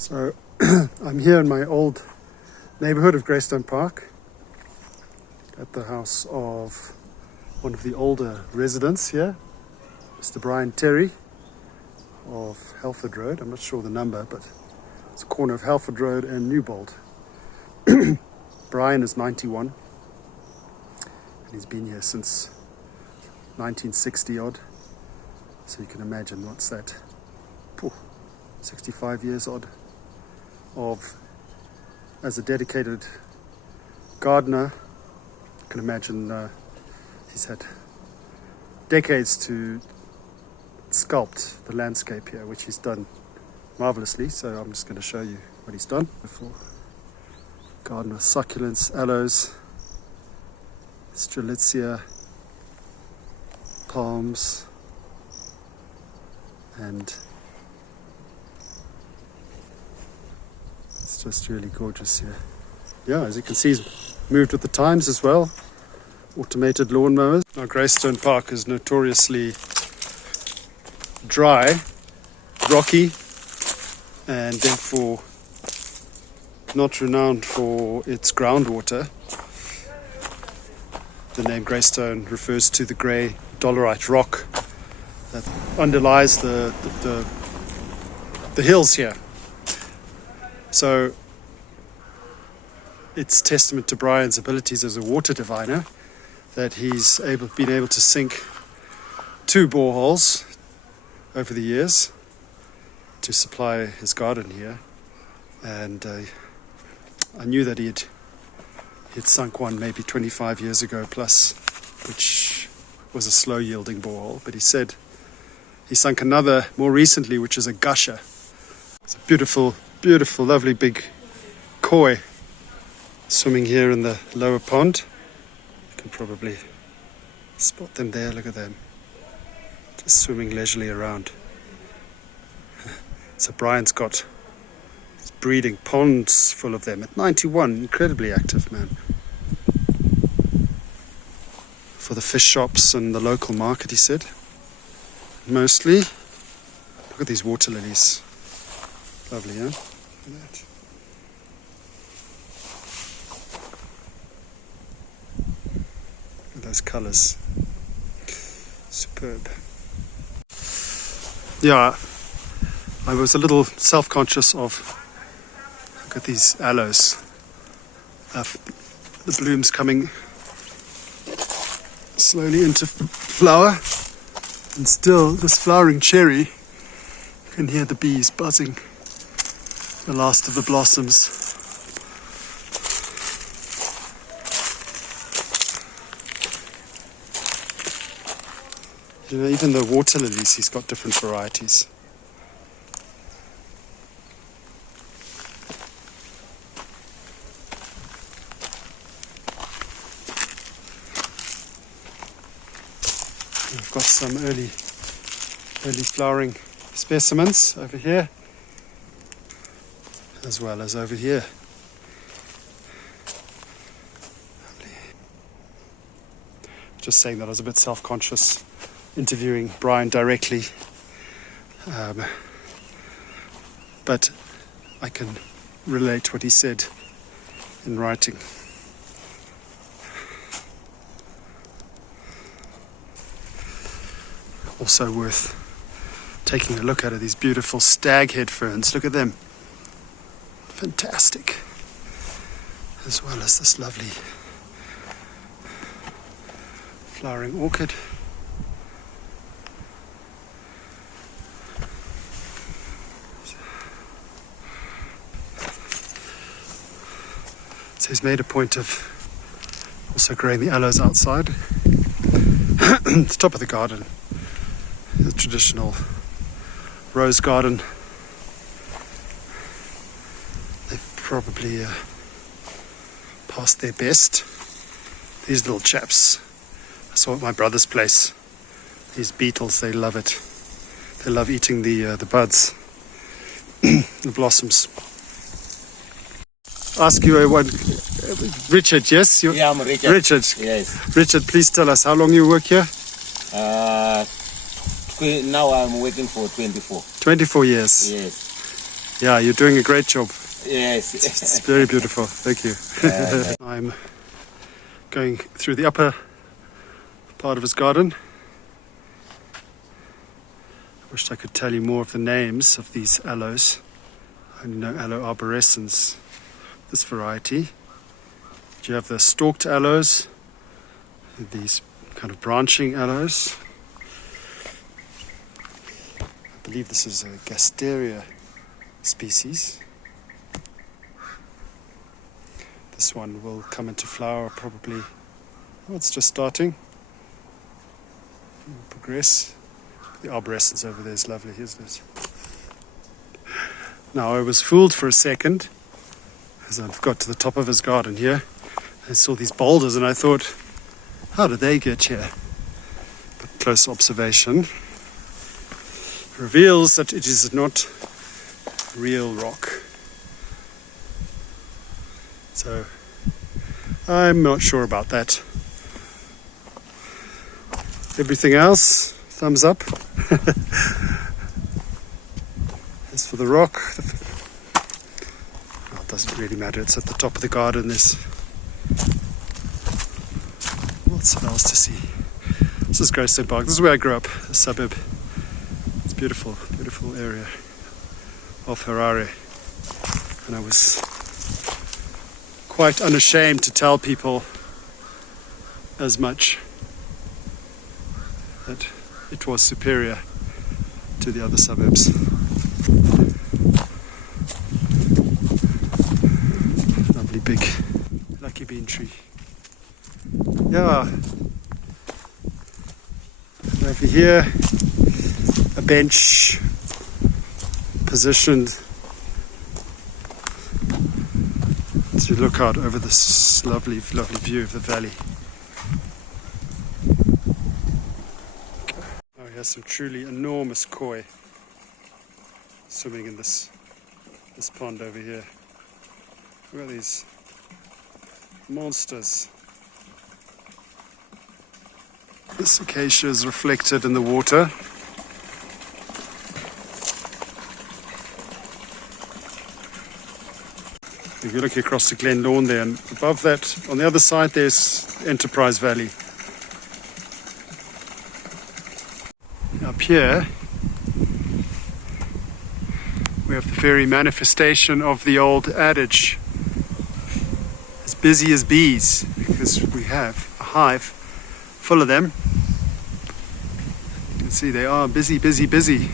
So I'm here in my old neighborhood of Greystone Park at the house of one of the older residents here, Mr. Brian Terry of Halford Road. I'm not sure the number, but it's a corner of Halford Road and Newbold. Brian is 91 and he's been here since 1960 odd. So you can imagine what's that, 65 years odd of as a dedicated gardener. You can imagine he's had decades to sculpt the landscape here, which he's done marvelously. So I'm just going to show you what he's done before. Garden with succulents, aloes, strelitzia, palms, and it's just really gorgeous here. Yeah, as you can see, he's moved with the times as well. Automated lawnmowers. Now, Greystone Park is notoriously dry, rocky, and therefore not renowned for its groundwater. The name Greystone refers to the grey dolerite rock that underlies the hills here. So it's testament to Brian's abilities as a water diviner that he's been able to sink 2 boreholes over the years to supply his garden here. And I knew that he'd sunk one maybe 25 years ago plus, which was a slow yielding borehole. But he said he sunk another more recently, which is a gusher. It's a beautiful, beautiful, lovely big koi swimming here in the lower pond. You can probably spot them there. Look at them, just swimming leisurely around. So Brian's got his breeding ponds full of them at 91. Incredibly active man. For the fish shops and the local market, he said. Mostly. Look at these water lilies. Lovely, huh? Look at that. Look at those colours. Superb. Yeah, I was a little self-conscious of, look at these aloes. The blooms coming slowly into flower, and still this flowering cherry, you can hear the bees buzzing the last of the blossoms. You know, even the water lilies, he's got different varieties. We've got some early flowering specimens over here, as well as over here. Just saying that I was a bit self-conscious interviewing Brian directly, but I can relate what he said in writing. Also worth taking a look at are these beautiful staghead ferns. Look at them. Fantastic. As well as this lovely flowering orchid. So he's made a point of also growing the aloes outside. The top of the garden, the traditional rose garden. They've probably past their best. These little chaps, I saw at my brother's place. These beetles, they love it. They love eating the buds, the blossoms. Ask you one, Richard, yes? Yeah, I'm Richard. Richard. Yes. Richard, please tell us how long you work here? Now I'm working for 24. 24 years. Yes. Yeah, you're doing a great job. Yes. It's very beautiful. Thank you. I'm going through the upper part of his garden. I wished I could tell you more of the names of these aloes. I only know Aloe arborescens, this variety. You have the stalked aloes, these kind of branching aloes. I believe this is a Gasteria species. This one will come into flower probably, oh, it's just starting. We'll progress. The arborescence over there is lovely, isn't it? Now I was fooled for a second as I've got to the top of his garden here. I saw these boulders and I thought, how did they get here? But close observation reveals that it is not real rock. So I'm not sure about that. Everything else, thumbs up. As for the rock, well, it doesn't really matter. It's at the top of the garden. There's lots else to see. This is Greystone Park. This is where I grew up, a suburb. It's a beautiful, beautiful area of Harare. And I was quite unashamed to tell people as much, that it was superior to the other suburbs. Lovely big lucky bean tree. Yeah. And over here, a bench positioned to look out over this lovely, lovely view of the valley. Oh, here's some truly enormous koi swimming in this pond over here. Look at these monsters. This acacia is reflected in the water. If you look across the Glen Lawn there, and above that, on the other side, there's Enterprise Valley. Up here, we have the very manifestation of the old adage, as busy as bees, because we have a hive full of them. You can see they are busy, busy, busy.